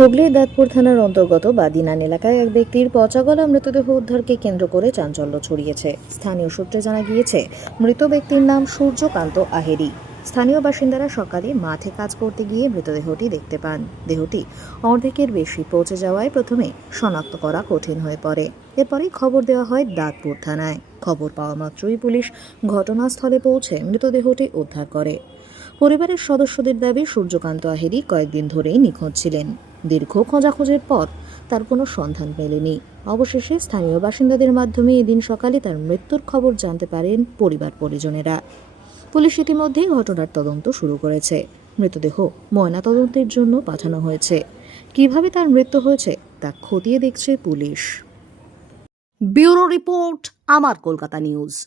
হুগলির দাঁতপুর থানার অন্তর্গত বাদিনান এলাকায় এক ব্যক্তির পচাগলা মৃতদেহ উদ্ধারকে কেন্দ্র করে চাঞ্চল্য ছড়িয়েছে। স্থানীয় সূত্রে জানা গিয়েছে, মৃত ব্যক্তির নাম সূর্যকান্ত আহেরি। স্থানীয় বাসিন্দারা সকালে মাঠে কাজ করতে গিয়ে মৃতদেহটি দেখতে পান। দেহটি অর্ধেকের বেশি পৌঁছে যাওয়ায় প্রথমে শনাক্ত করা কঠিন হয়ে পড়ে। এরপরেই খবর দেওয়া হয় দাঁতপুর থানায়। খবর পাওয়া মাত্রই পুলিশ ঘটনাস্থলে পৌঁছে মৃতদেহটি উদ্ধার করে। পরিবারের সদস্যদের দাবি, সূর্যকান্ত আহেরি কয়েকদিন ধরেই নিখোঁজ ছিলেন। দীর্ঘ খোঁজাখোঁজের পর তার কোনো সন্ধান মেলেনি। অবশেষে স্থানীয় বাসিন্দাদের মাধ্যমে এদিন সকালে তার মৃত্যুর খবর জানতে পারেন পরিবার পরিজনেরা। পুলিশ ইতিমধ্যেই ঘটনার তদন্ত শুরু করেছে। মৃতদেহ ময়না তদন্তের জন্য পাঠানো হয়েছে। কীভাবে তার মৃত্যু হয়েছে তা খতিয়ে দেখছে পুলিশ। ব্যুরো রিপোর্ট, আমার কলকাতা নিউজ।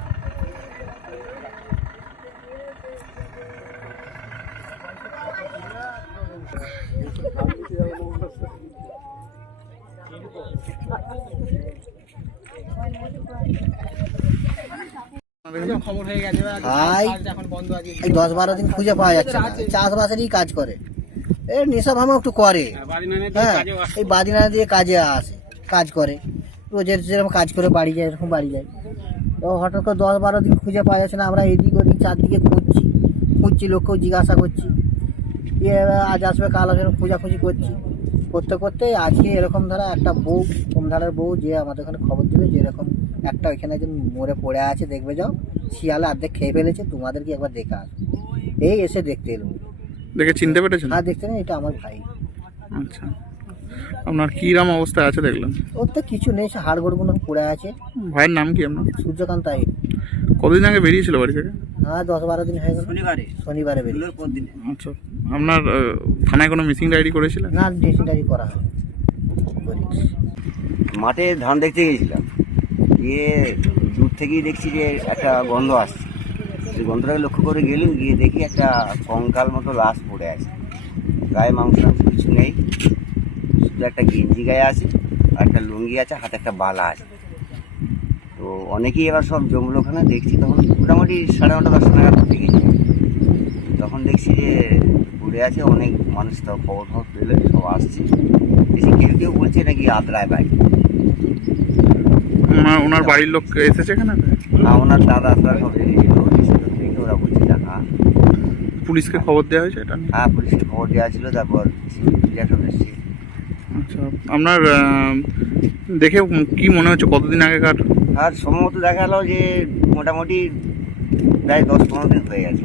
এই দশ বারো দিন খুঁজে পাওয়া যাচ্ছে না। চাষবাসেরই কাজ করে। এ নেশা ভাঙা একটু করে। হ্যাঁ এই বাদিনা দিয়ে কাজে আসে, কাজ করে। রোজের যেরকম কাজ করে, বাড়ি যায়, এরকম বাড়ি যায়। তো হঠাৎ করে দশ বারো দিন খুঁজে পাওয়া যাচ্ছে না। আমরা এদিক ওদিক চারদিকে খুঁজছি খুঁজছি, লোককেও জিজ্ঞাসা করছি। ইয়ে আজ আসবে, কাল আসবে খোঁজাখুঁজি করছি। করতে করতে আজকে এরকম ধরা একটা বউ কমধারের বউ যে আমাদের ওখানে খবর দিল যে এরকম একটা ওইখানে যে মরে পড়ে আছে দেখবে যাও শিয়ালে অর্ধেক খেয়ে ফেলেছে তোমাদের কি একবার দেখা এই এসে দেখতে এলো। দেখে চিনতে পেরেছ হ্যাঁ দেখতে না এটা আমার ভাই। আচ্ছা। আপনার কিরাম অবস্থায় আছে দেখলাম। ওর তো কিছু নেই সে হাড়গোড়গুলো পড়ে আছে। ভাইয়ের নাম কি আপনার? সূর্যকান্ত আই। কতদিন আগে বেরিয়েছিল বাড়ি থেকে? হ্যাঁ দশ বারো দিন হয়ে গেল। শনিবারে। শনিবারে বেরিয়ে। আচ্ছা। আপনার থানায় কোনো মিসিং ডায়েরি করেছিলেন? না করা হয় করি। মাঠে ধান দেখতে গিয়েছিলাম। গিয়ে দূর থেকেই দেখছি যে একটা গন্ধ আসছে। সেই গন্ধটাকে লক্ষ্য করে গেলুম গিয়ে দেখি একটা কঙ্কাল মতো লাশ পড়ে আছে। গায়ে মাংস টাংস কিছু নেই। শুধু একটা গেঞ্জি গায়ে আছে আর একটা লুঙ্গি আছে হাতে একটা বালা আছে। তো অনেকেই এবার সব জমলো ওখানে দেখছি তখন মোটামুটি সাড়ে নটা দশটা নাগাদ গেছি তখন দেখছি যে ঘুরে আছে অনেক মানুষ তো খবর খবর পেলে সব আসছে। এসে কেউ কেউ বলছে নাকি আদ্রায় বাড়ি। ওনার ওনার বাড়ির লোক এসেছে এখানে? না ওনার দাদা দাদা সব দেখে ওরা বলছে যে হ্যাঁ পুলিশকে খবর দেওয়া হয়েছে এটা হ্যাঁ পুলিশকে খবর দেওয়া ছিল তারপর সব এসছে। আচ্ছা আপনার দেখে কি মনে হচ্ছে কতদিন আগেকার? আর সম্ভবত দেখা গেল যে মোটামুটি প্রায় দশ পনেরো দিন হয়ে গেছে।